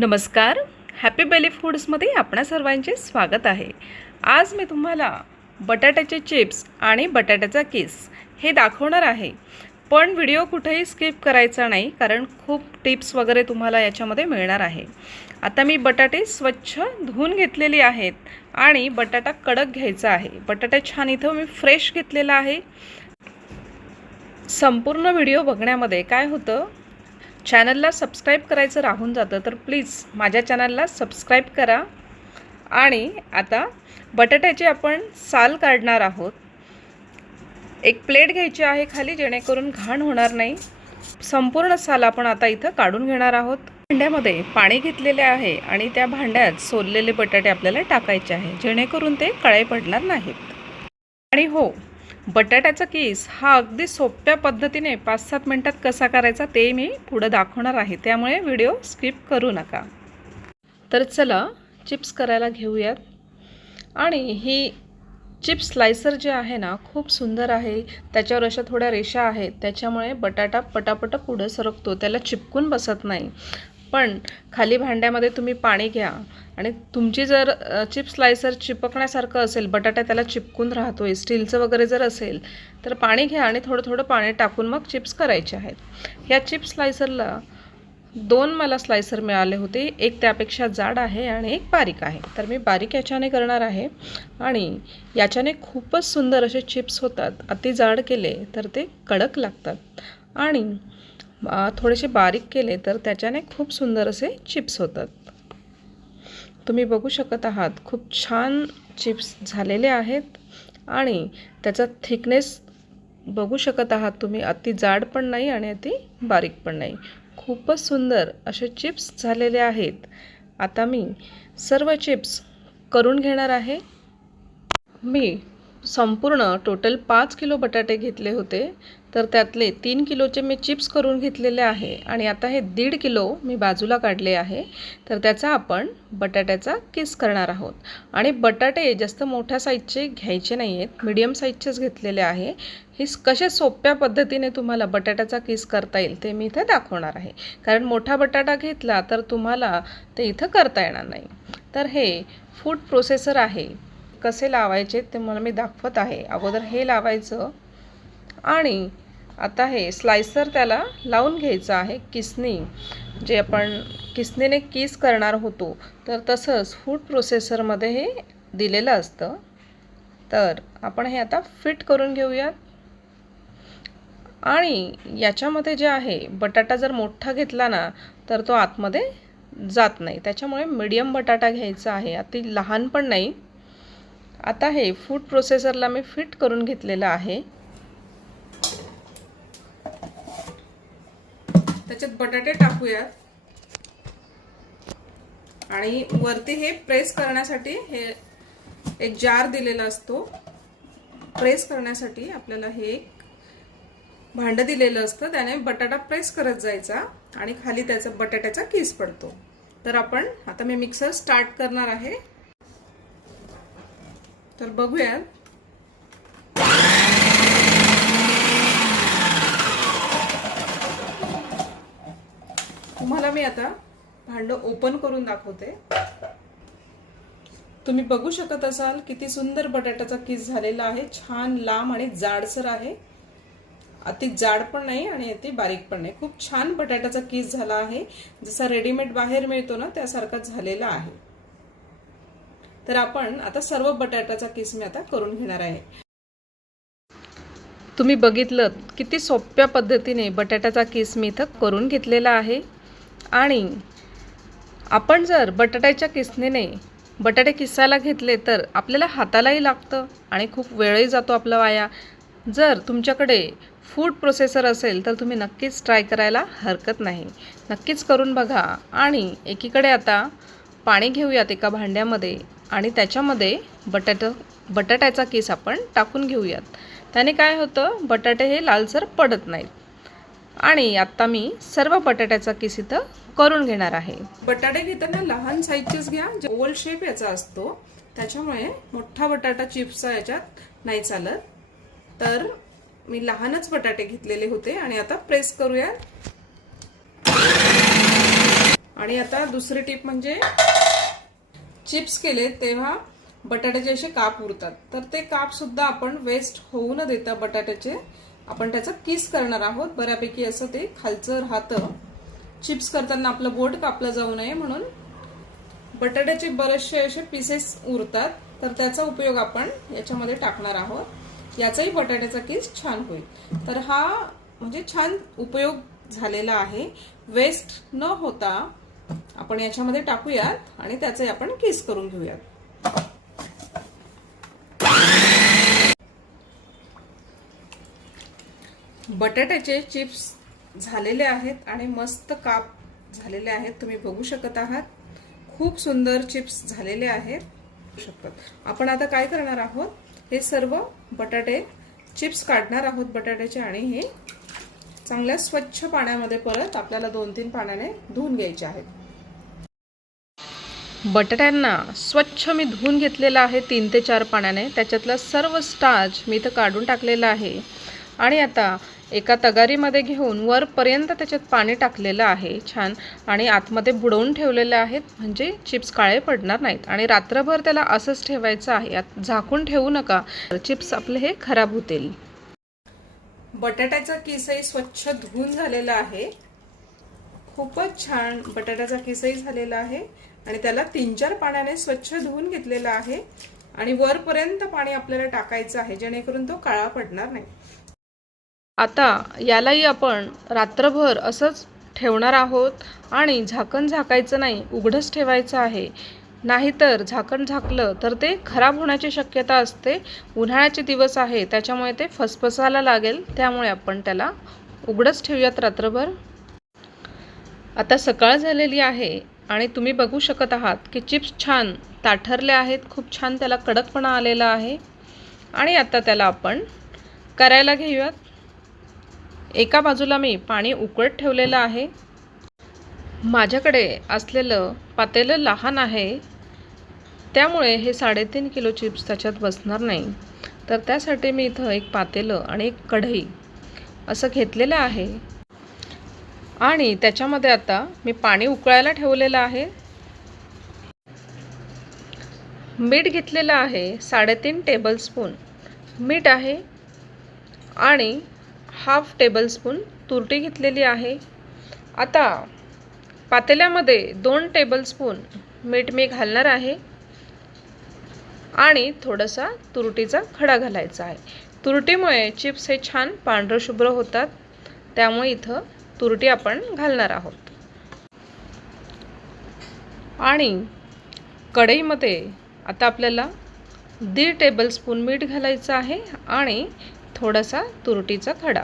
नमस्कार, happy Bailey फूड्समध्ये आपणा सर्वांचे स्वागत आहे। आज मी तुम्हाला बटाट्याचे चिप्स आणि बटाट्याचा किस हे दाखवणार आहे। पण व्हिडिओ कुठेही स्किप करायचा नाही, कारण खूप टिप्स वगैरे तुम्हाला याच्यामध्ये मिळणार आहे। आता मी बटाटे स्वच्छ धुवून घेतलेले आहेत आणि बटाटा कडक घ्यायचा आहे। बटाटा छान इथं मी फ्रेश घेतलेला आहे। संपूर्ण व्हिडिओ बघण्यामध्ये काय होतं, चॅनलला सबस्क्राइब करायचं राहून जातं, तर प्लीज माझ्या चॅनलला सबस्क्राइब करा। आणि आता बटाट्याचे आपण साल काढणार आहोत। एक प्लेट घ्यायची आहे खाली, जेणेकरून घाण होणार नाही। संपूर्ण साल आपण आता इथं काढून घेणार आहोत। भांड्यामध्ये पाणी घेतलेले आहे आणि त्या भांड्यात सोललेले बटाटे आपल्याला टाकायचे आहे, जेणेकरून ते काळे पडणार नाहीत। आणि हो, बटाट्याचा किस हा अगदी सोप्या पद्धतीने 5-7 मिनिटात कसा करायचा ते मी पुढे दाखवणार आहे, त्यामुळे व्हिडिओ स्किप करू नका। तर चला चिप्स करायला घेऊयात। आणि ही चिप्स स्लायसर जे आहे ना, खूप सुंदर आहे। त्याच्यावर अशा थोड्या रेषा आहेत, त्याच्यामुळे बटाटा पटापट पुढे सरकतो, त्याला चिपकून बसत नाही। पण खाली भांड्यामध्ये तुम्ही पाणी घ्या आणि तुमची जर चिप्स स्लायसर चिपकण्यासारखं असेल, बटाटा त्याला चिपकून राहतोय, स्टीलचं वगैरे जर असेल, तर पाणी घ्या आणि थोडं थोडं पाणी टाकून मग चिप्स करायचे आहेत। ह्या चिप्स स्लायसरला 2 मला स्लायसर मिळाले होते, एक त्यापेक्षा जाड आहे आणि एक बारीक आहे। तर मी बारीक याच्याने करणार आहे आणि याच्याने खूपच सुंदर असे चिप्स होतात। अति जाड केले तर ते कडक लागतात आणि थोडेसे बारीक केले तर त्याच्याने खूप सुंदर असे चिप्स होतात। तुम्ही बघू शकत आहात, खूप छान चिप्स झालेले आहेत आणि त्याचा थिकनेस बघू शकत आहात तुम्ही, अति जाड पण नाही आणि अति बारीक पण नाही। खूपच सुंदर असे चिप्स झालेले आहेत। आता मी सर्व चिप्स करून घेणार आहे। मी संपूर्ण टोटल 5 किलो बटाटे घेतले होते, तर त्यातले 3 किलोचे मी चिप्स करून घेतलेले आहे आणि आता हे 1.5 किलो मी बाजूला काढले आहे। तर त्याचा आपण बटाट्याचा किस करणार आहोत। आणि बटाटे जास्त मोठ्या साईजचे घ्यायचे नाही आहेत, मीडियम साईजचेच घेतलेले आहे। हे कशा सोप्या पद्धतीने तुम्हाला बटाट्याचा किस करता येईल ते मी इथं दाखवणार आहे, कारण मोठा बटाटा घेतला तर तुम्हाला ते इथं करता येणार नाही। तर हे फूड प्रोसेसर आहे, कसे लावायचे ते मला मी दाखवत आहे। अगोदर हे लावायचं आणि आता हे स्लायसर त्याला लावून घ्यायचं आहे किसनी, जे आपण किसनीने किस करणार होतो, तर तसंच फूड प्रोसेसरमध्ये हे दिलेलं असतं। तर आपण हे आता फिट करून घेऊयात। आणि याच्यामध्ये जे आहे, बटाटा जर मोठा घेतला ना तर तो आतमध्ये जात नाही, त्याच्यामुळे मीडियम बटाटा घ्यायचा आहे, अति लहान पण नाही। आता हे फूड प्रोसेसरला मी फिट करून घेतलेलं आहे। त्याच्यात बटाटे टाकूयात आणि वरती हे प्रेस करण्यासाठी हे एक जार दिलेला असतो। प्रेस करण्यासाठी आपल्याला हे एक भांडं दिलेलं असतं, त्याने बटाटा प्रेस करत जायचा आणि खाली त्याचा बटाट्याचा किस पडतो। तर आपण आता मी मिक्सर स्टार्ट करणार आहे। तर बघूयात, तुम्हाला मी आता भांडं ओपन करून दाखवते। तुम्ही बघू शकत असाल किती सुंदर बटाट्याचा किस झालेला आहे, छान लांब आणि जाडसर आहे, अति जाड पण नाही आणि अति बारीक पण नाही। खूप छान बटाट्याचा किस झाला आहे, जसा रेडीमेड बाहेर मिळतो ना त्यासारखा झालेला आहे। तर आपण आता सर्व बटाट्याचा किस मी आता करून घेणार आहे। तुम्ही बघितलं किती सोप्या पद्धतीने बटाट्याचा किस मी इथं करून घेतलेला आहे। आणि आपण जर बटाट्याच्या किसणीने बटाटे किसायला घेतले तर आपल्याला हातालाही लागतं आणि खूप वेळही जातो आपला वाया। जर तुमच्याकडे फूड प्रोसेसर असेल तर तुम्ही नक्कीच ट्राय करायला हरकत नाही, नक्कीच करून बघा। आणि एकीकडे आता पाणी घेऊयात एका भांड्यामध्ये आणि त्याच्यामध्ये बटाट्याचा किस आपण टाकून घेऊयात। त्याने काय होतं, बटाटे हे लालसर पडत नाहीत। आणि आता मी सर्व बटाट्याचा किस इथं करून घेणार आहे। बटाटे घेताना लहान साईजचेच घ्या, ओव्हल शेप याचा असतो, त्याच्यामुळे मोठा बटाटा चिप्सचा याच्यात नाही चालत। तर मी लहानच बटाटे घेतलेले होते आणि आता प्रेस करूया आणि आता दुसरी टिप म्हणजे चिप्स केले तेव्हा बटाट्याचे असे काप उरतात, तर ते काप सुद्धा आपण वेस्ट होऊ न देता बटाट्याचे आपण त्याचा किस करणार आहोत. बऱ्यापैकी असं ते खालचं राहतं. चिप्स करताना आपलं बोट कापलं जाऊ नये म्हणून बटाट्याचे बरेचसे असे पीसेस उरतात, तर त्याचा उपयोग आपण याच्यामध्ये टाकणार आहोत. याचाही बटाट्याचा किस छान होईल. तर हा म्हणजे छान उपयोग झालेला आहे. वेस्ट न होता आपण याच्यामध्ये टाकूयात आणि त्याचे आपण किस करून घेऊयात. बटाट्याचे चिप्स झालेले आहेत आणि मस्त काप झालेले आहेत. तुम्ही बघू शकत आहात. खूप सुंदर चिप्स झालेले आहेत. आपण आता काय करणार आहोत, हे सर्व बटाटे चिप्स काढणार आहोत बटाट्याचे आणि हे चांगल्या स्वच्छ पाण्यामध्ये परत आपल्याला 2-3 पाण्याने धुवून घ्यायचे आहेत. बटाट्यांना स्वच्छ मी धुवून घेतलेला आहे 3 ते 4 पाण्याने. त्याच्यातला सर्व स्टार्च मी इथं काढून टाकलेला आहे आणि आता एका तगारीमध्ये घेऊन वरपर्यंत त्याच्यात पाणी टाकलेलं आहे छान आणि आतमध्ये बुडवून ठेवलेले आहेत, म्हणजे चिप्स काळे पडणार नाहीत. आणि रात्रभर त्याला असंच ठेवायचं आहे. झाकून ठेवू नका, चिप्स आपले हे खराब होतील. बटाट्याचा किसही स्वच्छ धुवून झालेला आहे. खूपच छान बटाट्याचा किसही झालेला आहे आणि त्याला 3-4 पाण्याने स्वच्छ धुवून घेतलेला आहे आणि वरपर्यंत पाणी आपल्याला टाकायचं आहे जेणेकरून तो काळा पडणार नाही. आता यालाही आपण रात्रभर असंच ठेवणार आहोत आणि झाकण झाकायचं नाही, उघडच ठेवायचं आहे. नाहीतर झाकण झाकलं तर ते खराब होण्याची शक्यता असते. उन्हाळ्याचे दिवस आहे त्याच्यामुळे ते फसफसायला लागेल, त्यामुळे आपण त्याला उघडच ठेवूयात रात्रभर. आता सकाळ झालेली आहे आणि तुम्ही बघू शकत आहात की चिप्स छान ताठरले आहेत. खूप छान त्याला कडकपणा आलेला आहे आणि आता त्याला आपण करायला घेऊयात. एका बाजूला मी पाणी उकळत ठेवलेलं आहे. माझ्याकडे असलेलं पातेलं लहान आहे, त्यामुळे हे 3.5 किलो चिप्स त्याच्यात बसणार नाही. तर त्यासाठी मी इथं एक पातेलं आणि एक कढई असं घेतलेलं आहे आणि त्याच्यामध्ये आता मी पाणी उकळायला ठेवलेलं आहे. मीठ घेतलेलं आहे 3.5 टेबलस्पून मीठ आहे आणि 1/2 टेबलस्पून तुरटी घेतलेली आहे. आता पातेल्यामध्ये 2 टेबलस्पून मीठ मी घालणार आहे आणि थोडासा तुरटीचा खडा घालायचा आहे. तुरटीमुळे चिप्स हे छान पांढरशुभ्र होतात, त्यामुळे इथं तुरटी आपण घालणार आहोत. आणि कढईमध्ये आता आपल्याला 1.5 टेबलस्पून मीठ घालायचं आहे आणि थोडासा तुरटीचा खडा.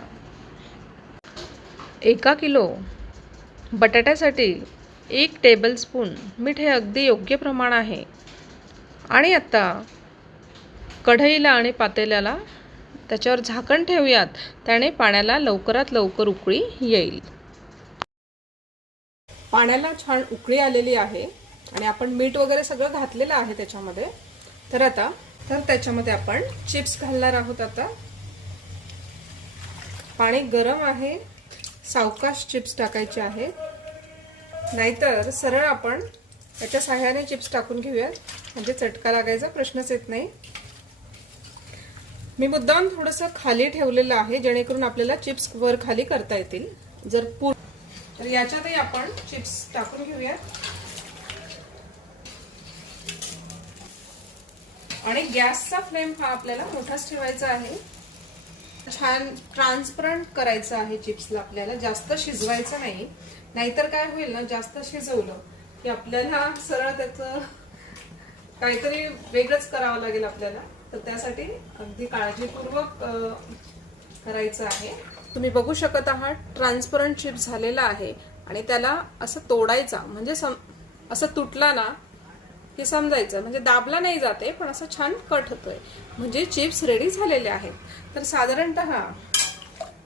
1 किलो बटाट्यासाठी 1 टेबलस्पून मीठ हे अगदी योग्य प्रमाण आहे. आणि आता कढईला आणि पातेल्याला त्याच्यावर झाकण ठेवूयात, त्याने पाण्याला लवकरात लवकर उकळी येईल. पाण्याला छान उकळी आलेली आहे आणि आपण मीठ वगैरे सगळं घातलेलं आहे त्याच्यामध्ये. तर त्याच्यामध्ये आपण चिप्स घालणार आहोत. आता पाणी गरम आहे, सावकाश चिप्स टाकायचे आहेत, नाहीतर सरळ आपण याच्या सहाय्याने चिप्स टाकून घेऊयात, म्हणजे चटका लागायचा प्रश्नच येत नाही. मी मुद्दाम थोडंसं खाली ठेवलेलं आहे जेणेकरून आपल्याला चिप्स वर खाली करता येतील. तर याच्यातही आपण चिप्स टाकून घेऊयात आणि गॅसचा फ्लेम हा आपल्याला मोठाच ठेवायचा आहे. छान ट्रान्सपरंट करायचं आहे चिप्सला आपल्याला, जास्त शिजवायचं नाही, नाहीतर काय होईल ना, जास्त शिजवलं की आपल्याला सरळ त्याचं काहीतरी वेगळंच करावं लागेल आपल्याला. तर त्यासाठी अगदी काळजीपूर्वक करायचं आहे. तुम्ही बघू शकत आहात ट्रान्सपरंट चिप्स झालेला आहे आणि त्याला असं तोडायचा, म्हणजे असं तुटला ना हे समजायचं, म्हणजे दाबला नाही जाते पण असं छान कट होतोय, म्हणजे चिप्स रेडी झालेले आहेत. तर साधारणतः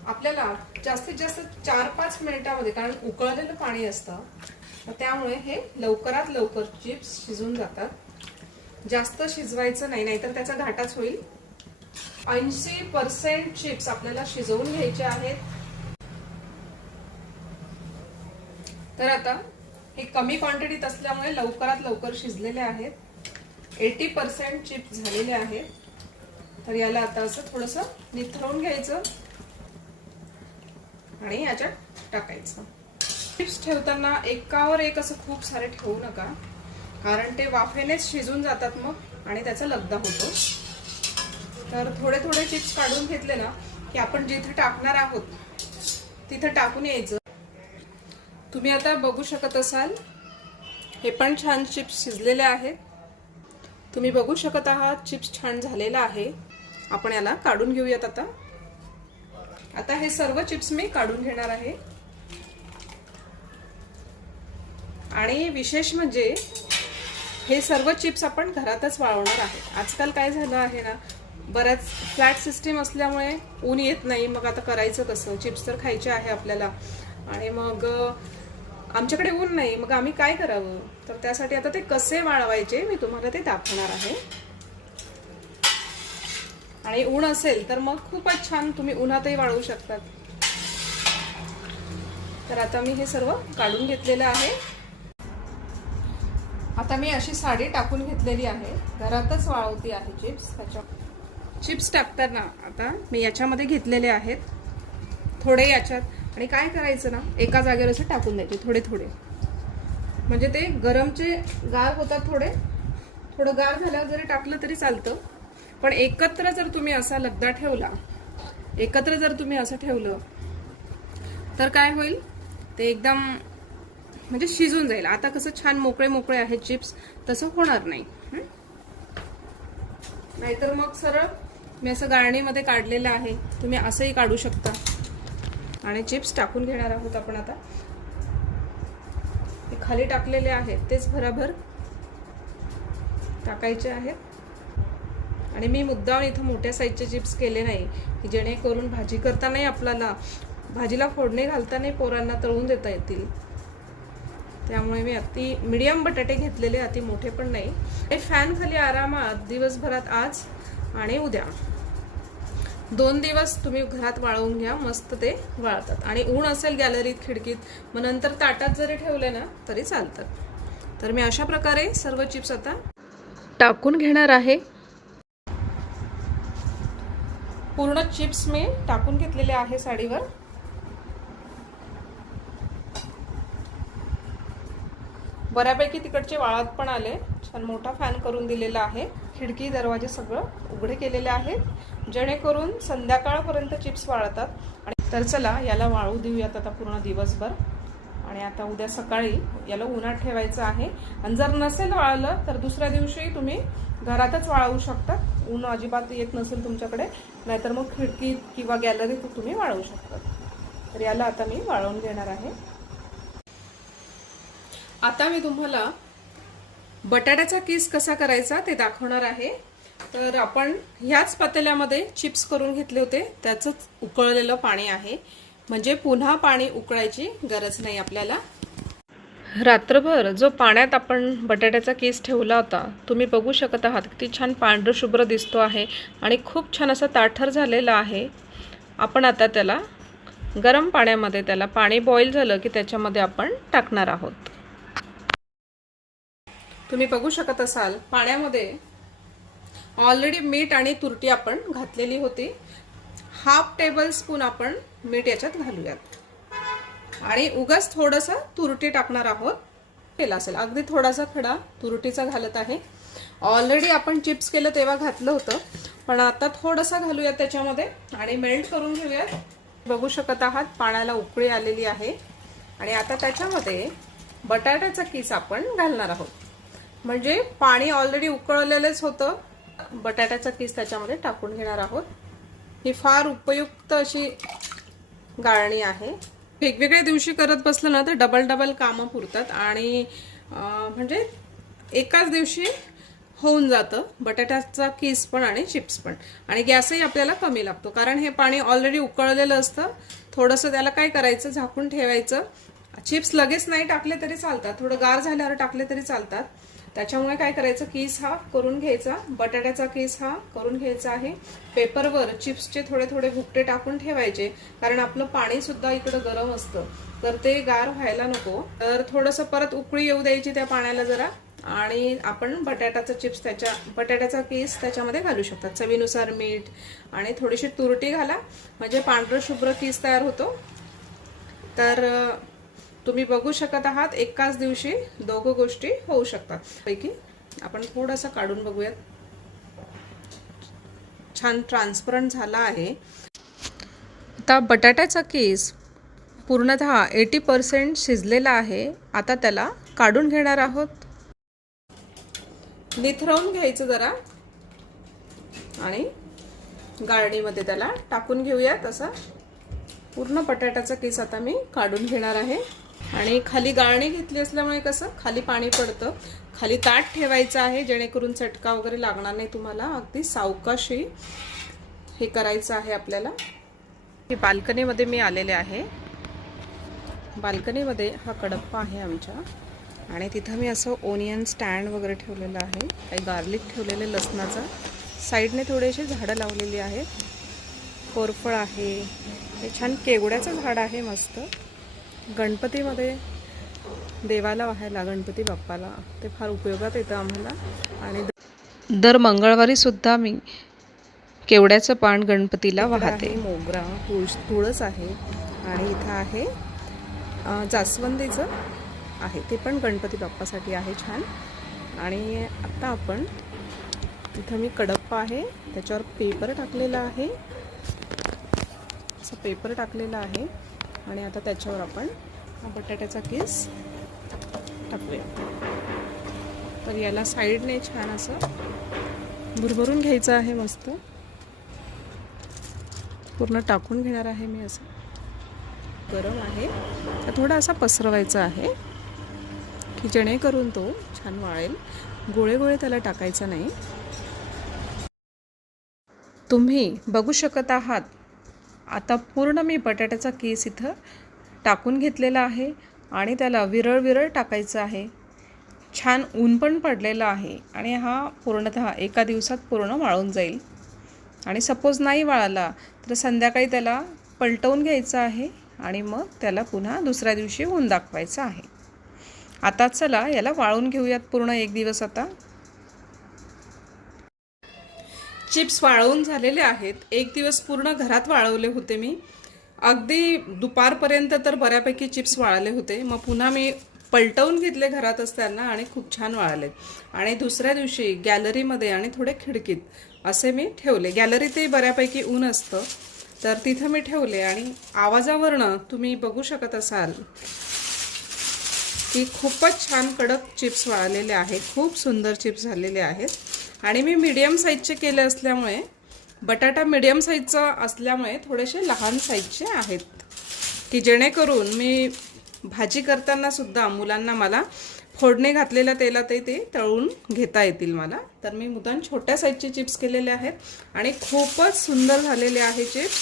आपल्याला जास्तीत जास्त 4-5 मिनिटांमध्ये, कारण उकळलेलं पाणी असतं तर त्यामुळे हे लवकरात लवकर चिप्स शिजून जातात. जास्त शिजवायचं नाही, नाहीतर त्याचा घाटाच होईल. 80% चिप्स आपल्याला शिजवून घ्यायचे आहेत. तर आता हे कमी क्वांटिटीत असल्यामुळे लवकरात लवकर शिजलेले आहेत. 80% चिप्स झालेले आहेत. तर याला आता असं थोडंसं निथळून घ्यायचं आणि याच्यात टाकायचं. चिप्स ठेवताना एकावर एक असं खूप सारे ठेवू नका, कारण ते वाफेनेच शिजून जातात मग आणि त्याचा लगदा होतो. तर थोडे थोडे चिप्स काढून घेतले ना की आपण जिथे टाकणार आहोत तिथे टाकून यायचं. तुम्ही आता बघू शकत असाल हे पण छान चिप्स शिजलेले आहेत. तुम्ही बघू शकत आहात चिप्स छान झालेला आहे. आपण याला काढून घेऊयात. आता हे सर्व चिप्स मी काढून घेणार आहे. आणि विशेष म्हणजे हे सर्व चिप्स आपण घरातच वाळवणार आहे. आजकाल काय झालं आहे ना, बऱ्याच फ्लॅट सिस्टीम असल्यामुळे ऊन येत नाही. मग आता करायचं कसं? चिप्स तर खायचे आहे आपल्याला आणि मग आमच्याकडे ऊन नाही, मग आम्ही काय करावं? तर त्यासाठी आता ते कसे वाळवायचे मी तुम्हाला ते दाखवणार आहे. आणि ऊन असेल तर मग खूपच छान तुम्ही उन्हातही वाळवू शकतात. तर आता मी हे सर्व काढून घेतलेलं आहे. आता मी अशी साडी टाकून घेतलेली आहे. घरातच वाळवती आहे चिप्स. त्याच्या चिप्स टाकताना आता मी याच्यामध्ये घेतलेले आहेत थोडे याच्यात. आणि काय करायचं ना, एका जागेवर असं टाकून द्यायचे थोडे थोडे, म्हणजे ते गरमचे गार होतात. थोडं गार झाल्यावर जरी टाकलं तरी चालतं. पण एकत्र जर तुम्ही असा लगदा ठेवला, एकत्र जर तुम्ही असं ठेवलं तर काय होईल, ते एकदम म्हणजे शिजून जाईल. आता कसं छान मोकळे मोकळे आहेत चिप्स, तसं होणार नाही. नाहीतर मग सरळ मी असं गाळणीमध्ये काढलेलं आहे, तुम्ही असंही काढू शकता. आणि चिप्स टाकून घेणार आहोत आपण. आता हे खाली टाकलेले आहेत तेच भराभर टाकायचे आहेत. आणि मी मुद्दाम इथं मोठ्या साईजचे चिप्स केले नाही की जेणेकरून भाजी करतानाही आपल्याला भाजीला फोडणी घालतानाही पोरांना तळून देता येतील. त्यामुळे मी अति मीडियम बटाटे घेतलेले, अति मोठे पण नाही. हे फॅन खाली आरामात दिवसभरात आज आणि उद्या 2 दिवस तुम्ही घरात वाळवून घ्या. मस्त ते वाळतात. आणि ऊन असेल गॅलरीत, खिडकीत, मग नंतर ताटात जरी ठेवले ना तरी चालतात. तर मी अशा प्रकारे सर्व चिप्स आता टाकून घेणार आहे. पूर्ण चिप्स मी टाकून घेतलेले आहे साडीवर. बऱ्यापैकी तिकडचे वाळत पण आले. छान मोठा फॅन करून दिलेला आहे. खिडकी दरवाजे सगळं उघडे केलेले आहेत जेणेकरून संध्याकाळपर्यंत चिप्स वाळतात. आणि तर चला याला वाळू देऊयात आता पूर्ण दिवसभर. आणि आता उद्या सकाळी याला उन्हात ठेवायचं आहे. आणि जर नसेल वाळलं तर दुसऱ्या दिवशी तुम्ही घरातच वाळवू शकता. ऊन अजिबात येत नसेल तुमच्याकडे, नाहीतर मग खिडकीत किंवा गॅलरीत तुम्ही वाळवू शकता. तर याला आता मी वाळवून घेणार आहे. आता मी तुम्हाला बटाट्याचा किस कसा करायचा ते दाखवणार आहे. तर आपण ह्याच पातेल्यामध्ये चिप्स करून घेतले होते, त्याचंच उकळलेलं पाणी आहे. म्हणजे पुन्हा पाणी उकळायची गरज नाही आपल्याला. रात्रभर जो पाण्यात आपण बटाट्याचा किस ठेवला होता, तुम्ही बघू शकत आहात किती छान पांढरं शुभ्र दिसतो आहे आणि खूप छान असा ताठर झालेला आहे. आपण आता त्याला गरम पाण्यामध्ये, त्याला पाणी बॉईल झालं की त्याच्यामध्ये आपण टाकणार आहोत. तुम्ही बघू शकत असाल पाण्यामध्ये ऑलरेडी मीठ आणि तुरटी आपण घातलेली होती. 1/2 टेबलस्पून आपण मीठ याच्यात घालूयात. आणि उगाच थोडंसं तुरटी टाकणार आहोत. केला असेल अगदी थोडासा खडा तुरटीचा घालत आहे. ऑलरेडी आपण चिप्स केलं तेव्हा घातलं होतं, पण आता थोडंसं घालूयात त्याच्यामध्ये आणि मेल्ट करून घेऊयात. बघू शकत आहात पाण्याला उकळी आलेली आहे. आणि आता त्याच्यामध्ये बटाट्याचा किस आपण घालणार आहोत. म्हणजे पाणी ऑलरेडी उकळलेलंच होतं, बटाट्याचा किस त्याच्यामध्ये टाकून घेणार आहोत. ही फार उपयुक्त अशी गाळणी आहे. वेगवेगळ्या दिवशी करत बसलं ना तर डबल कामं पुरतात आणि म्हणजे एकाच दिवशी होऊन जातं बटाट्याचा किस पण आणि चिप्स पण. आणि गॅसही आपल्याला कमी लागतो, कारण हे पाणी ऑलरेडी उकळलेलं असतं. थोडंसं त्याला काय करायचं, झाकून ठेवायचं. चिप्स लगेच नाही टाकले तरी चालतात, थोडं गार झाल्यावर टाकले तरी चालतात. त्याच्यामुळे काय करायचं, किस हा करून घ्यायचा, बटाट्याचा किस हा करून घ्यायचा आहे. पेपरवर चिप्सचे थोडे थोडे भुकटे टाकून ठेवायचे, कारण आपलं पाणी सुद्धा इकडं गरम असतं, तर ते गार व्हायला नको. तर थोडंसं परत उकळी येऊ द्यायची त्या पाण्याला जरा, आणि आपण बटाट्याचा किस त्याच्यामध्ये घालू शकता. चवीनुसार मीठ आणि थोडीशी तुरटी घाला, म्हणजे पांढरं शुभ्र किस तयार होतो. तर तुम्ही बघू शकत आहात, एकाच दिवशी दोघं गोष्टी होऊ शकतात. पैकी आपण थोडंसं काढून बघूयात. छान ट्रान्सपरंट झाला आहे. आता बटाट्याचा किस पूर्णतः 80% शिजलेला आहे. आता त्याला काढून घेणार आहोत. निथरवून घ्यायचं जरा आणि गाळणीमध्ये त्याला टाकून घेऊयात. असं पूर्ण बटाट्याचा किस आता मी काढून घेणार आहे. आणि खाली गाळणी घेतली असल्यामुळे कसं खाली पाणी पडतं. खाली ताट ठेवायचं आहे, जेणेकरून चटका वगैरे लागणार नाही तुम्हाला. अगदी सावकाशी हे करायचं आहे आपल्याला. बाल्कनीमध्ये मी आलेले आहे. बाल्कनीमध्ये हा कडप्पा आहे आमच्या, आणि तिथं मी असं ओनियन स्टँड वगैरे ठेवलेलं आहे, काही गार्लिक ठेवलेले लसणाचं. साईडने थोडेसे झाडं लावलेली आहेत. कोरफळ आहे, हे छान केवड्याचं झाड आहे मस्त. गणपतीमध्ये देवाला वाहायला, गणपती बाप्पाला ते फार उपयोगात येतं आम्हाला. आणि दर मंगळवारी सुद्धा मी केवड्याचं पान गणपतीला वाहते. मोगरा, तुळस आहे, आणि इथं आहे जास्वंदीचं आहे, ते पण गणपती बाप्पासाठी आहे छान. आणि आता आपण इथं मी कडप्पा आहे, त्याच्यावर पेपर टाकलेला आहे, असं पेपर टाकलेला आहे. आणि आता त्याच्यावर आपण बटाट्याचा किस टाकूया. तर याला साईडने छान असं भरभरून घ्यायचं आहे. मस्त पूर्ण टाकून घेणार आहे मी. असं गरम आहे तर थोडा असा पसरवायचा आहे, की जेणेकरून तो छान वाळेल. गोळे गोळे त्याला टाकायचा नाही. तुम्ही बघू शकत आहात, आता पूर्ण मी बटाट्याचा किस इथं टाकून घेतलेला आहे, आणि त्याला विरळ विरळ टाकायचं आहे. छान ऊन पण पडलेलं आहे, आणि हा पूर्णतः एका दिवसात पूर्ण वाळून जाईल. आणि सपोज नाही वाळाला तर संध्याकाळी त्याला पलटवून घ्यायचं आहे, आणि मग त्याला पुन्हा दुसऱ्या दिवशी ऊन दाखवायचं आहे. आता चला याला वाळून घेऊयात पूर्ण एक दिवस. आता चिप्स वाळवून झालेले आहेत. एक दिवस पूर्ण घरात वाळवले होते मी, अगदी दुपारपर्यंत तर बऱ्यापैकी चिप्स वाळले होते. मग पुन्हा मी पलटवून घेतले घरात असताना, आणि खूप छान वाळले. आणि दुसऱ्या दिवशी गॅलरीमध्ये आणि थोडे खिडकीत असे मी ठेवले. गॅलरीतही बऱ्यापैकी ऊन असतं, तर तिथं मी ठेवले. आणि आवाजावरनं तुम्ही बघू शकत असाल की खूपच छान कडक चिप्स वाळलेले आहेत. खूप सुंदर चिप्स झालेले आहेत. आणि मी मीडियम साईजचे केले असल्यामुळे, बटाटा मीडियम साईजचा असल्यामुळे थोडेसे लहान साईजचे आहेत, की जेणेकरून मी भाजी करताना सुद्धा मुलांना मला फोडणी घातलेल्या तेलातही ते तळून घेता येतील मला. तर मी मुद्दाम छोट्या साईजचे चिप्स केलेले आहेत, आणि खूपच सुंदर झालेले आहे चिप्स.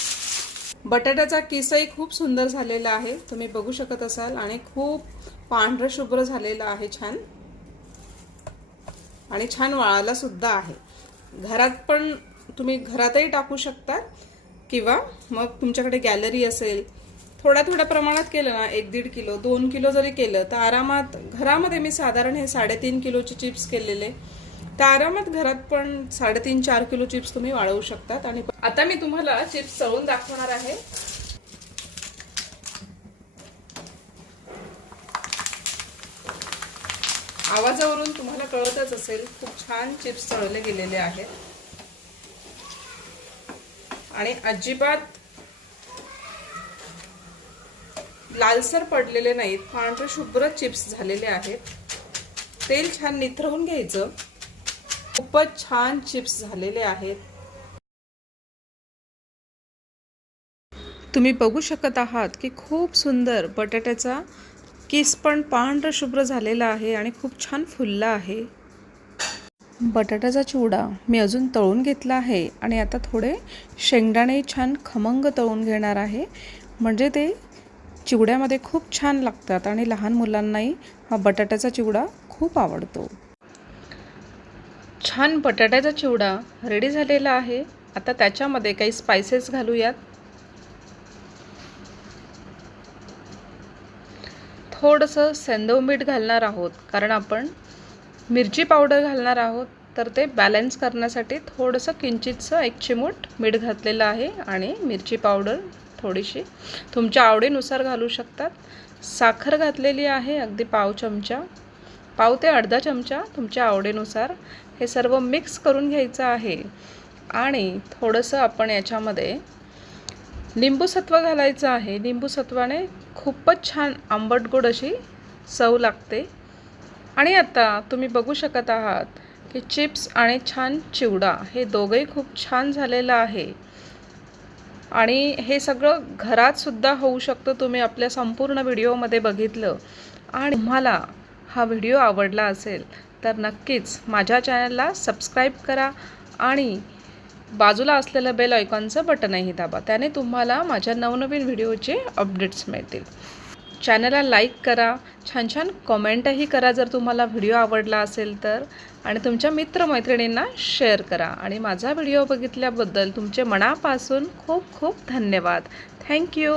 बटाट्याचा किसही खूप सुंदर झालेला आहे, तुम्ही बघू शकत असाल. आणि खूप पांढरं शुभ्र झालेलं आहे छान, आणि छान वाळायला सुद्धा आहे. घरात पण तुम्ही घरातही टाकू शकता, किंवा मग तुमच्याकडे गॅलरी असेल, थोड्या थोड्या प्रमाणात केलं ना, 1-1.5 किलो 2 किलो जरी केलं तर आरामात घरामध्ये, मी साधारण हे 3.5 किलोचे चिप्स केलेले, तर आरामात घरात पण 3.5-4 किलो चिप्स तुम्ही वाळवू शकतात. आणि आता मी तुम्हाला चिप्स तळून दाखवणार आहे. आवाजावरून तुम्हाला कळतच असेल, खूप छान चिप्स तळले गेलेले आहेत, आणि अजिबात लालसर पडलेले नाहीत. पांढरे शुभ्र चिप्स झालेले आहेत. तेल छान निथरवून घ्यायचं. खूपच छान चिप्स झालेले आहेत. तुम्ही बघू शकत आहात की खूप सुंदर बटाट्याचा किस पण पांढरा शुभ्र झालेला आहे, आणि खूप छान फुलला आहे. बटाट्याचा चिवडा मी अजून तळून घेतला आहे, आणि आता थोडे शेंगदाणे छान खमंग तळून घेणार आहे, म्हणजे ते चिवड्यामध्ये खूप छान लागतात. आणि लहान मुलांनाही हा बटाट्याचा चिवडा खूप आवडतो. छान बटाट्याचा चिवडा रेडी झालेला आहे। आता त्याच्यामध्ये काही स्पाइसेस घालूयात। थोडंसं सेंधव मीठ घालणार आहोत, कारण आपण मिरची पावडर घालणार आहोत, तर ते बॅलन्स करण्यासाठी थोडंसं किंचितचं 1 चिमूट मीठ घातलेलं आहे आणि मिरची पावडर थोडीशी तुमच्या आवडीनुसार घालू शकतात। साखर घातलेली आहे अगदी पाव चमचा, पाव ते अर्धा चमचा तुमच्या आवडीनुसार। हे सर्व मिक्स करून घ्यायचं आहे आणि थोडंसं आपण याच्यामध्ये लिंबूसत्व घालायचं आहे। लिंबूसत्वाने खूपच छान आंबट गोड अशी चव लागते। आणि आता तुम्ही बघू शकत आहात की चिप्स आणि छान चिवडा हे दोघंही खूप छान झालेलं आहे आणि हे सगळं घरात सुद्धा होऊ शकतं। तुम्ही आपल्या संपूर्ण व्हिडिओमध्ये बघितलं आणि तुम्हाला हा व्हिडिओ आवडला असेल तर नक्कीच माझ्या चॅनलला सबस्क्राईब करा आणि बाजूला असलेलं बेल आयकॉनचं बटनही दाबा, त्याने तुम्हाला माझ्या नवनवीन व्हिडिओचे अपडेट्स मिळतील। चॅनलला लाईक करा, छान छान कॉमेंटही करा जर तुम्हाला व्हिडिओ आवडला असेल तर, आणि तुमच्या मित्रमैत्रिणींना शेअर करा। आणि माझा व्हिडिओ बघितल्याबद्दल तुमचे मनापासून खूप खूप धन्यवाद। थँक्यू।